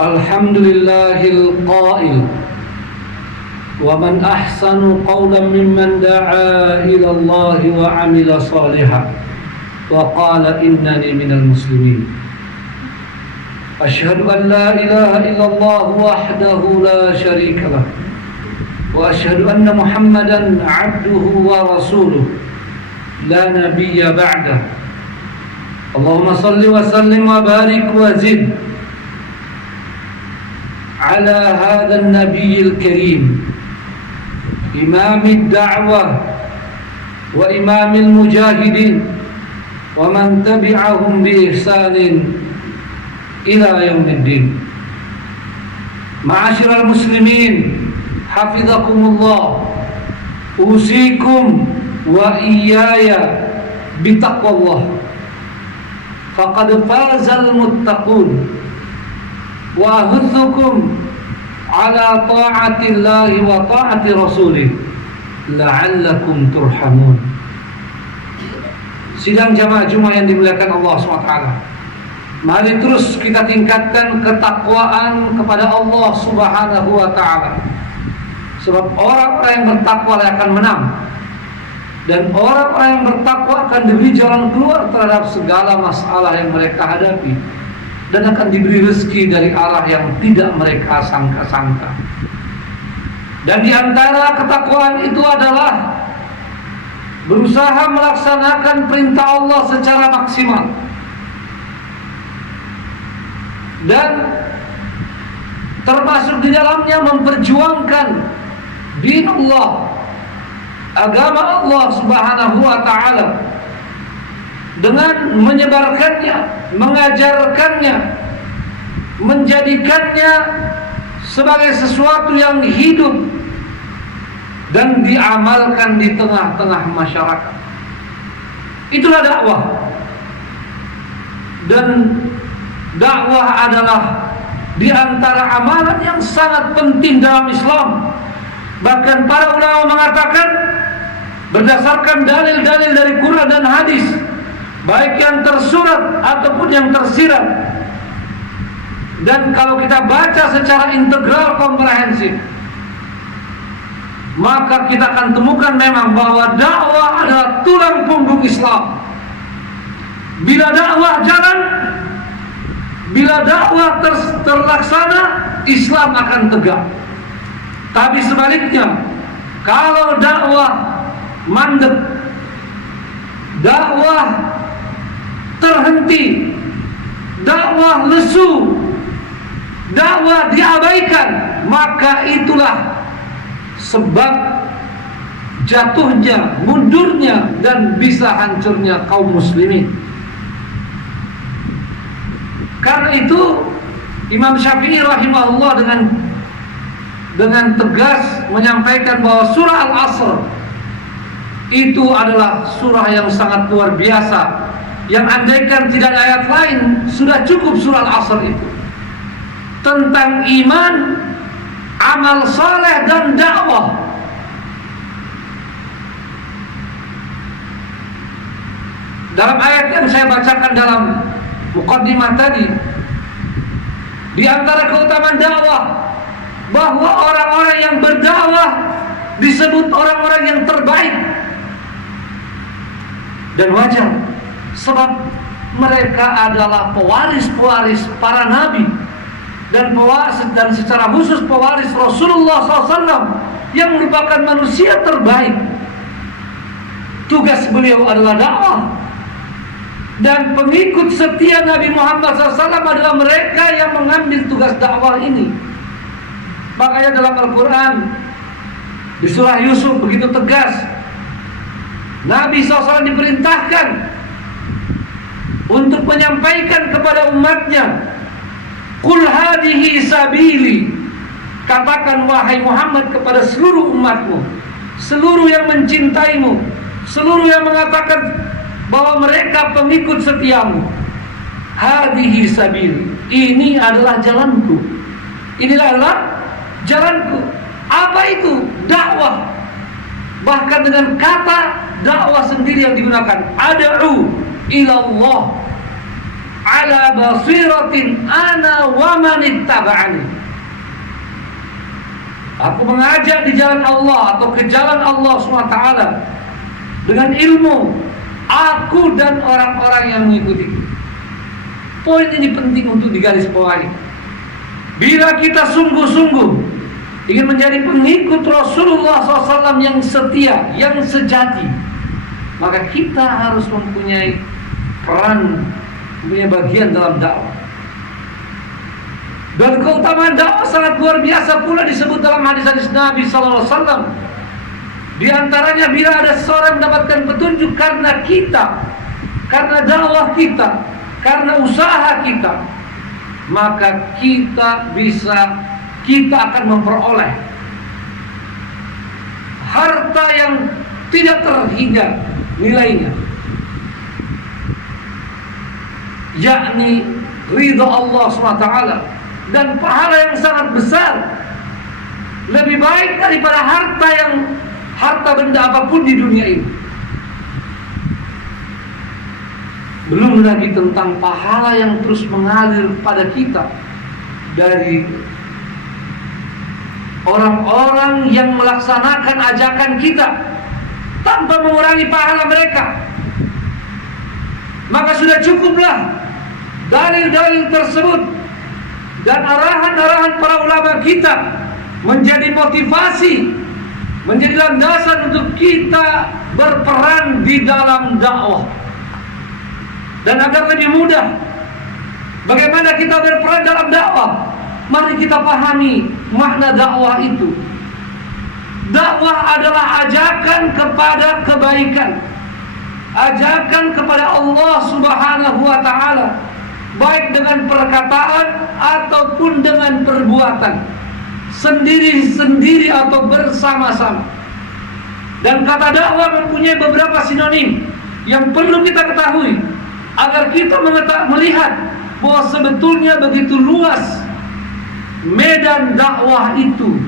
الحمد لله القائل ومن أحسن قولا ممن دعا إلى الله وعمل صالحا وقال إنني من المسلمين أشهد أن لا إله إلا الله وحده لا شريك له وأشهد أن محمدا عبده ورسوله لا نبي بعده اللهم صل وسلم وبارك وزد على هذا النبي الكريم إمام الدعوة وإمام المجاهدين ومن تبعهم بإحسان إلى يوم الدين. معاشر المسلمين حفظكم الله، أوصيكم وإياي بتقوى الله فقد فاز المتقون وأحثكم على طاعة الله وطاعة رسوله لعلكم ترحمون. Sidang jamaah Jumat yang dimuliakan Allah SWT, mari terus kita tingkatkan ketakwaan kepada Allah Subhanahu wa Ta'ala. Sebab orang-orang yang bertakwa akan menang, dan orang-orang yang bertakwa akan diberi jalan keluar terhadap segala masalah yang mereka hadapi, dan akan diberi rezeki dari arah yang tidak mereka sangka-sangka. Dan di antara ketakwaan itu adalah berusaha melaksanakan perintah Allah secara maksimal, dan termasuk di dalamnya memperjuangkan din Allah, agama Allah Subhanahu wa Ta'ala, dengan menyebarkannya, mengajarkannya, menjadikannya sebagai sesuatu yang hidup dan diamalkan di tengah-tengah masyarakat. Itulah dakwah. Dan dakwah adalah di antara amalan yang sangat penting dalam Islam. Bahkan para ulama mengatakan berdasarkan dalil-dalil dari Quran dan hadis, baik yang tersurat ataupun yang tersirat. Dan kalau kita baca secara integral komprehensif, maka kita akan temukan memang bahwa dakwah adalah tulang punggung Islam. Bila dakwah jalan, bila dakwah terlaksana, Islam akan tegak. Tapi sebaliknya, kalau dakwah mandek, dakwah terhenti, dakwah lesu, dakwah diabaikan, maka itulah sebab jatuhnya, mundurnya, dan bisa hancurnya kaum muslimin. Karena itu Imam Syafi'i rahimahullah dengan tegas menyampaikan bahwa surah Al-Asr itu adalah surah yang sangat luar biasa, yang andaikan tidak ada ayat lain sudah cukup surah Al-Asr itu, tentang iman, amal saleh, dan dakwah. Dalam ayat yang saya bacakan dalam muqaddimah tadi, di antara keutamaan dakwah bahwa orang-orang yang berdakwah disebut orang-orang yang terbaik. Dan wajar, sebab mereka adalah pewaris-pewaris para nabi, dan secara khusus pewaris Rasulullah SAW yang merupakan manusia terbaik. Tugas beliau adalah dakwah, dan pengikut setia Nabi Muhammad SAW adalah mereka yang mengambil tugas dakwah ini. Makanya dalam Al-Quran di surah Yusuf begitu tegas, Nabi SAW diperintahkan untuk menyampaikan kepada umatnya, Qul hadihi sabili, katakan wahai Muhammad kepada seluruh umatmu, seluruh yang mencintaimu, seluruh yang mengatakan bahwa mereka pengikut setiamu, hadihi sabili, ini adalah jalanku, inilah adalah jalanku. Apa itu? Dakwah. Bahkan dengan kata dakwah sendiri yang digunakan, ad'u ilallah, ala basiratin ana wa man ittaba'ani. Aku mengajak di jalan Allah atau ke jalan Allah SWT dengan ilmu, aku dan orang-orang yang mengikuti. Poin ini penting untuk digarisbawahi. Bila kita sungguh-sungguh ingin menjadi pengikut Rasulullah SAW yang setia, yang sejati, maka kita harus mempunyai peran, mempunyai bagian dalam dakwah. Dan keutamaan dakwah sangat luar biasa pula disebut dalam hadis-hadis Nabi SAW. Di antaranya bila ada seorang mendapatkan petunjuk karena kita, karena dakwah kita, karena usaha kita, maka kita akan memperoleh harta yang tidak terhingga nilainya, yakni ridha Allah SWT dan pahala yang sangat besar, lebih baik daripada harta benda apapun di dunia ini. Belum lagi tentang pahala yang terus mengalir pada kita dari orang-orang yang melaksanakan ajakan kita tanpa mengurangi pahala mereka. Maka sudah cukuplah dalil-dalil tersebut dan arahan-arahan para ulama kita menjadi motivasi, menjadi landasan untuk kita berperan di dalam dakwah. Dan agar lebih mudah bagaimana kita berperan dalam dakwah, mari kita pahami makna dakwah itu. Dakwah adalah ajakan kepada kebaikan, ajakan kepada Allah Subhanahu wa ta'ala, baik dengan perkataan ataupun dengan perbuatan, sendiri-sendiri atau bersama-sama. Dan kata dakwah mempunyai beberapa sinonim yang perlu kita ketahui agar kita melihat bahwa sebetulnya begitu luas medan dakwah itu.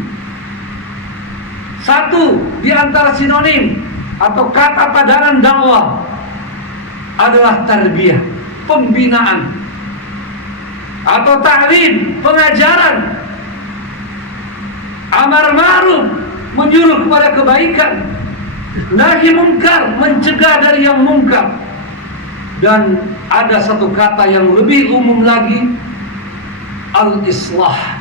Satu di antara sinonim atau kata padanan dakwah adalah tarbiyah, pembinaan, atau ta'lim, pengajaran, amar ma'ruf, menyuruh kepada kebaikan, nahi mungkar, mencegah dari yang mungkar. Dan ada satu kata yang lebih umum lagi, al-islah,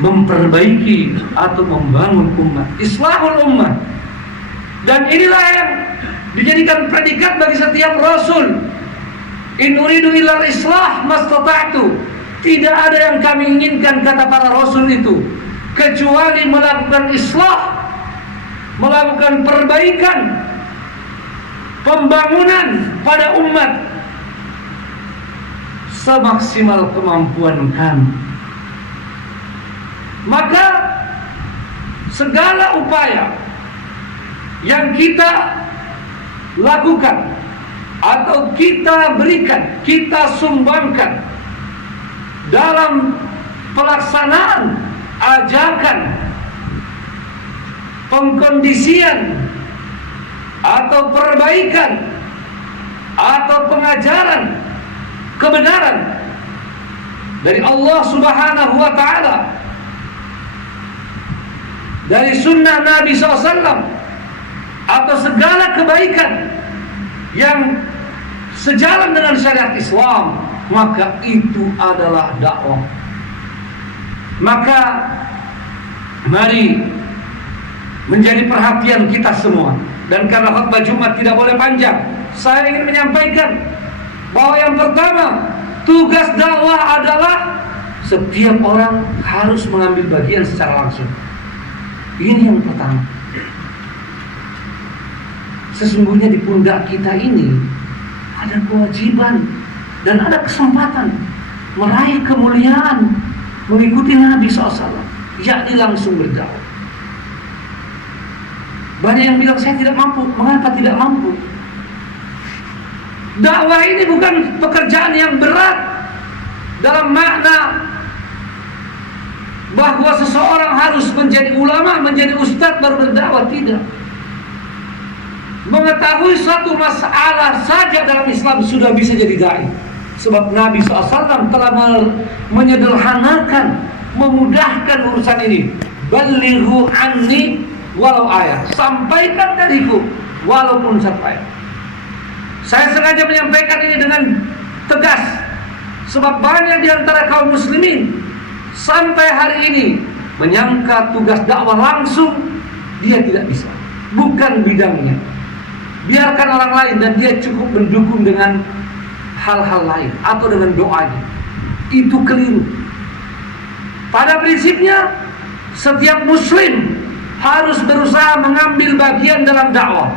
memperbaiki atau membangun umat, islahul ummah. Dan inilah yang dijadikan predikat bagi setiap rasul. In uridu illal islah mastata'tu. Tidak ada yang kami inginkan, kata para rasul itu, kecuali melakukan islah, melakukan perbaikan, pembangunan pada umat semaksimal kemampuan kami. Maka segala upaya yang kita lakukan atau kita berikan, kita sumbangkan dalam pelaksanaan ajakan, pengkondisian atau perbaikan atau pengajaran kebenaran dari Allah Subhanahu wa ta'ala, dari sunnah Nabi SAW, atau segala kebaikan yang sejalan dengan syariat Islam, maka itu adalah dakwah. Maka mari menjadi perhatian kita semua. Dan karena khutbah Jumat tidak boleh panjang, saya ingin menyampaikan bahwa yang pertama, tugas dakwah adalah setiap orang harus mengambil bagian secara langsung. Ini yang pertama. Sesungguhnya di pundak kita ini ada kewajiban dan ada kesempatan meraih kemuliaan mengikuti Nabi SAW, yakni langsung berdakwah. Banyak yang bilang saya tidak mampu. Mengapa tidak mampu? Dakwah ini bukan pekerjaan yang berat dalam makna bahwa seseorang harus menjadi ulama, menjadi ustadz baru berdakwah. Tidak. Mengetahui suatu masalah saja dalam Islam sudah bisa jadi dai. Sebab Nabi SAW telah menyederhanakan, memudahkan urusan ini. Balighu anni walau ayat. Sampaikan dariku walaupun satu ayat. Saya sengaja menyampaikan ini dengan tegas, sebab banyak di antara kaum muslimin sampai hari ini menyangka tugas dakwah langsung dia tidak bisa, bukan bidangnya. Biarkan orang lain dan dia cukup mendukung dengan hal-hal lain atau dengan doanya. Itu keliru. Pada prinsipnya setiap muslim harus berusaha mengambil bagian dalam dakwah.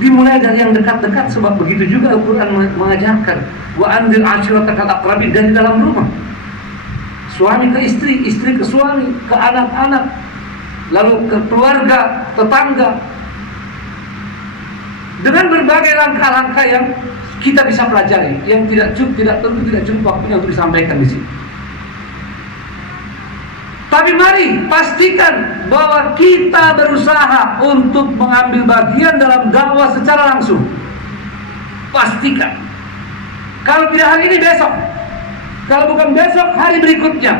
Dimulai dari yang dekat-dekat, sebab begitu juga Al-Quran mengajarkan wa anzir ashiratakal aqrabin, dari dalam rumah. Suami ke istri, istri ke suami, ke anak-anak, lalu ke keluarga, tetangga. Dengan berbagai langkah-langkah yang kita bisa pelajari, yang tidak cukup waktunya untuk disampaikan di sini. Tapi mari pastikan bahwa kita berusaha untuk mengambil bagian dalam dakwah secara langsung. Pastikan. Kalau tidak hari ini, besok. Kalau bukan besok, hari berikutnya.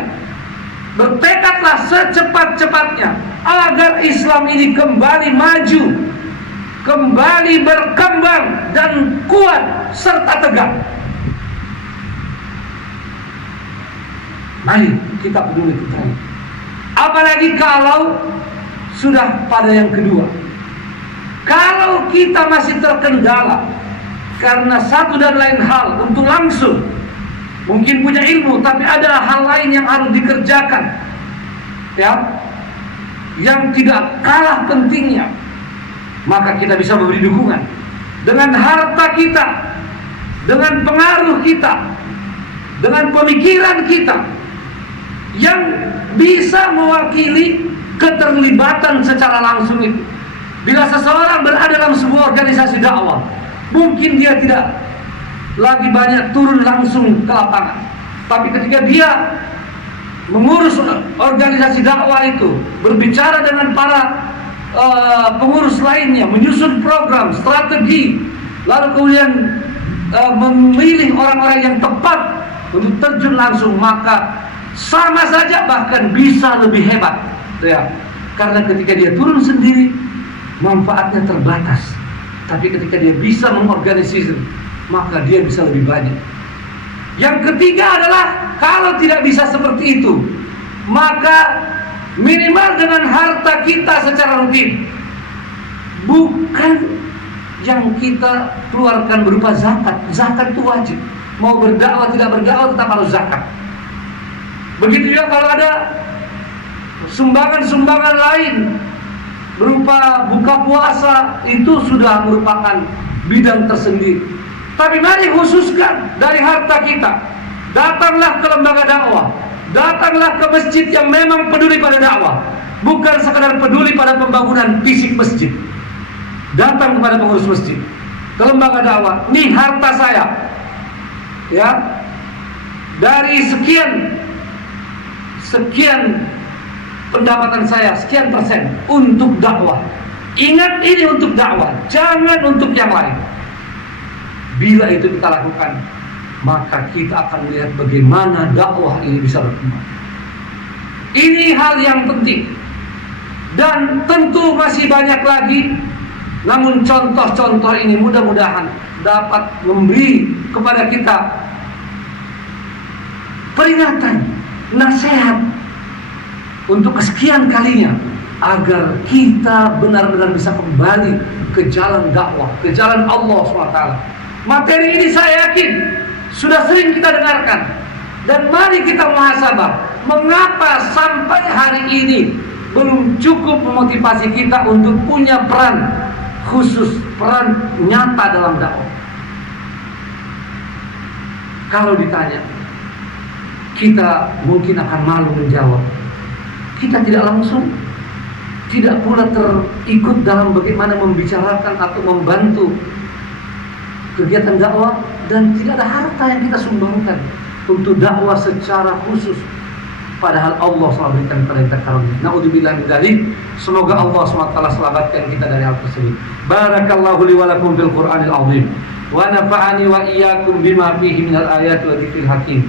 Bertekadlah secepat-cepatnya agar Islam ini kembali maju, kembali berkembang dan kuat serta tegak. Mari kita peduli tentang itu. Apalagi kalau sudah pada yang kedua. Kalau kita masih terkendala karena satu dan lain hal untuk langsung, mungkin punya ilmu tapi ada hal lain yang harus dikerjakan, ya, yang tidak kalah pentingnya, maka kita bisa memberi dukungan dengan harta kita, dengan pengaruh kita, dengan pemikiran kita yang bisa mewakili keterlibatan secara langsung itu. Bila seseorang berada dalam sebuah organisasi dakwah, mungkin dia tidak lagi banyak turun langsung ke lapangan, tapi ketika dia mengurus organisasi dakwah itu, berbicara dengan para pengurus lainnya, menyusun program, strategi, lalu kemudian memilih orang-orang yang tepat untuk terjun langsung, maka sama saja, bahkan bisa lebih hebat, ya. Karena ketika dia turun sendiri, manfaatnya terbatas. Tapi ketika dia bisa mengorganisir, maka dia bisa lebih banyak. Yang ketiga adalah, kalau tidak bisa seperti itu, maka minimal dengan harta kita secara rutin. Bukan yang kita keluarkan berupa zakat. Zakat itu wajib. Mau berdakwah tidak berdakwah tetap harus zakat. Begitu juga kalau ada sumbangan-sumbangan lain berupa buka puasa, itu sudah merupakan bidang tersendiri. Tapi mari khususkan dari harta kita. Datanglah ke lembaga dakwah, datanglah ke masjid yang memang peduli pada dakwah, bukan sekadar peduli pada pembangunan fisik masjid. Datang kepada pengurus masjid, ke lembaga dakwah, nih harta saya, ya, dari sekian pendapatan saya, sekian persen untuk dakwah. Ingat, ini untuk dakwah, jangan untuk yang lain. Bila itu kita lakukan, maka kita akan melihat bagaimana dakwah ini bisa berkembang. Ini hal yang penting. Dan tentu masih banyak lagi, namun contoh-contoh ini mudah-mudahan dapat memberi kepada kita peringatan, nasihat untuk kesekian kalinya, agar kita benar-benar bisa kembali ke jalan dakwah, ke jalan Allah SWT. Materi ini saya yakin sudah sering kita dengarkan, dan mari kita muhasabah, mengapa sampai hari ini belum cukup memotivasi kita untuk punya peran khusus, peran nyata dalam dakwah. Kalau ditanya, kita mungkin akan malu menjawab. Kita tidak langsung, tidak pula terikut dalam bagaimana membicarakan atau membantu kegiatan dakwah, dan tidak ada harta yang kita sumbangkan untuk dakwah secara khusus. Padahal Allah SWT berikan kepada kita karunia. Na'udzubillah min dzalik. Semoga Allah SWT selamatkan kita dari hal tersebut. Barakallahu li wa lakum fil Qur'anil azim. wa nafa'ani wa iyyakum bima fihi minal ayati wa dzikril hakim.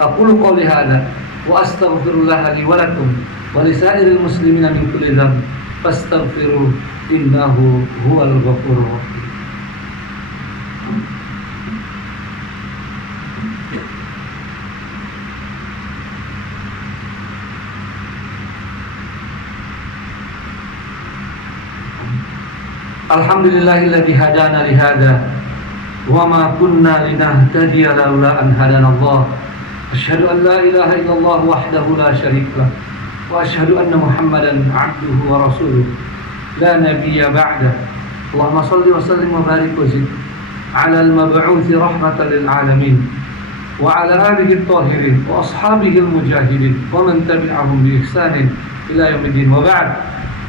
Aqulu qouli hadza wa astaghfirullah li wa lakum wa lisairil muslimina min kulli dhanb fastaghfiruh innahu huwal ghafurur rahim. Alhamdulillahilladzi hadana li hadza wa ma kunna linahtadiya laula an hadana Allah. Asyhadu an la ilaha illallah wahdahu la syarika lah wa asyhadu anna Muhammadan 'abduhu wa rasuluh la nabiyya ba'da. Allahumma shalli wa sallim wa barik wa zid 'ala al-mab'uts rahmatan lil 'alamin wa 'ala alihi at-tahirin wa ashabihi al-mujahidin wa man tabi'ahum bi ihsanin ila yaumiddin. Wa ba'd.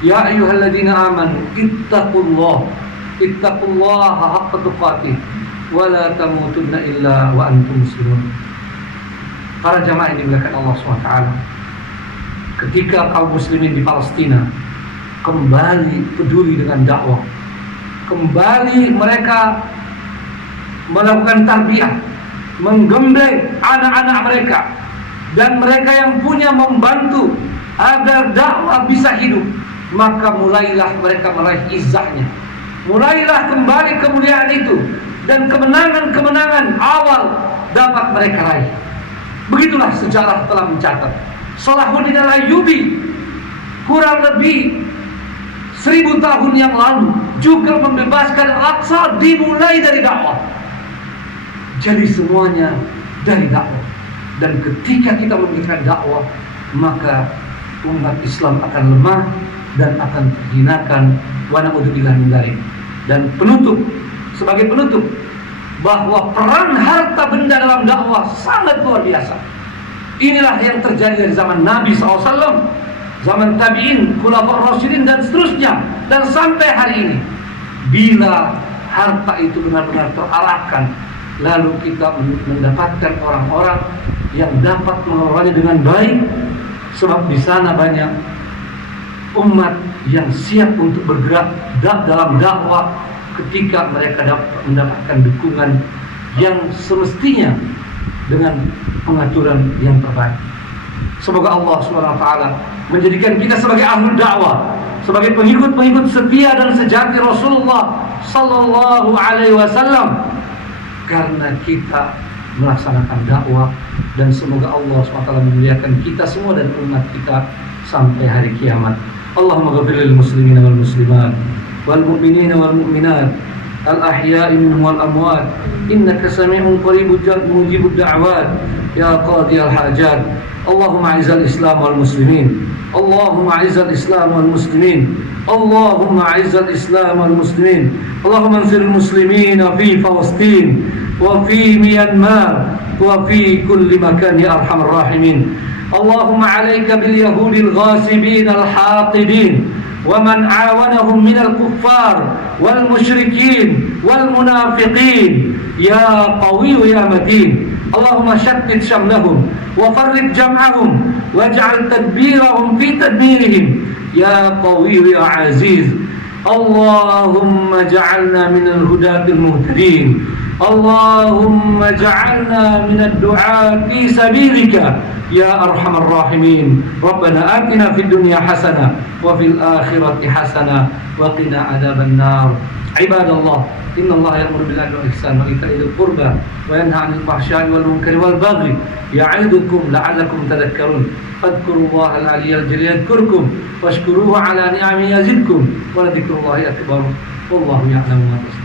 Ya ayyuhalladzina amanu ittaqullaha haqqa tuqatih wa la tamutunna illa wa antum muslimun. Para jamaah yang dimuliakan Allah SWT, ketika kaum muslimin di Palestina kembali peduli dengan dakwah, kembali mereka melakukan tarbiyah, menggembleng anak-anak mereka, dan mereka yang punya membantu agar dakwah bisa hidup, maka mulailah mereka meraih izzahnya, mulailah kembali kemuliaan itu, dan kemenangan-kemenangan awal dapat mereka raih. Begitulah sejarah telah mencatat. Salahuddin Al-Ayyubi kurang lebih 1000 tahun yang lalu juga membebaskan Al-Aqsa dimulai dari dakwah. Jadi semuanya dari dakwah. Dan ketika kita memberikan dakwah, maka umat Islam akan lemah dan akan terhinakan. Wa na'udzubillah min dzalik. Dan sebagai penutup, bahwa peran harta benda dalam dakwah sangat luar biasa. Inilah yang terjadi dari zaman Nabi SAW, zaman tabi'in, khulafaur rasyidin, dan seterusnya, dan sampai hari ini. Bila harta itu benar-benar terarahkan, lalu kita mendapatkan orang-orang yang dapat mengelolanya dengan baik, sebab di sana banyak umat yang siap untuk bergerak dalam dakwah ketika mereka mendapatkan dukungan yang semestinya dengan pengaturan yang terbaik. Semoga Allah SWT menjadikan kita sebagai ahli dakwah, sebagai pengikut-pengikut setia dan sejati Rasulullah Sallallahu Alaihi Wasallam, karena kita melaksanakan dakwah. Dan semoga Allah SWT memuliakan kita semua dan umat kita sampai hari kiamat. Allahumma ghafir lil muslimina wal muslimat wal mu'minina wal mu'minat al ahya'i minhum wal amwat innaka sami'un qaribun mujibud da'wat ya qadiyal hajat. Allahumma a'izzal islam wal muslimin, Allahumma a'izzal islam wal muslimin, Allahumma a'izzal islam wal muslimin, Allahumma ansiril muslimina fi Palestin wa fi Myanmar wa fi kulli makan ya arhamar rahimin. Allahumma 'alaika bil yahudil ghasibin al haqidin ومن عاونهم من الكفار والمشركين والمنافقين يا قوي يا متين. اللهم شتت شملهم وفرق جمعهم واجعل تدبيرهم في تدبيرهم يا قوي يا عزيز. اللهم اجعلنا من الهداة المهتدين، اللهم اجعلنا من الدعاة في سبيلك يا أرحم الراحمين. ربنا آتنا في الدنيا حسنة وفي الآخرة حسنة وقنا عذاب النار. عباد الله، إن الله يأمر بالعدل والإحسان وإيتاء ذي القربى وينهى عن الفحشاء والمنكر والبغي يعظكم لعلكم تذكرون. فاذكروا الله العلي الجليل يذكركم واشكروه على نعمه يزدكم ولذكر الله أكبر والله يعلم ما تصنعون.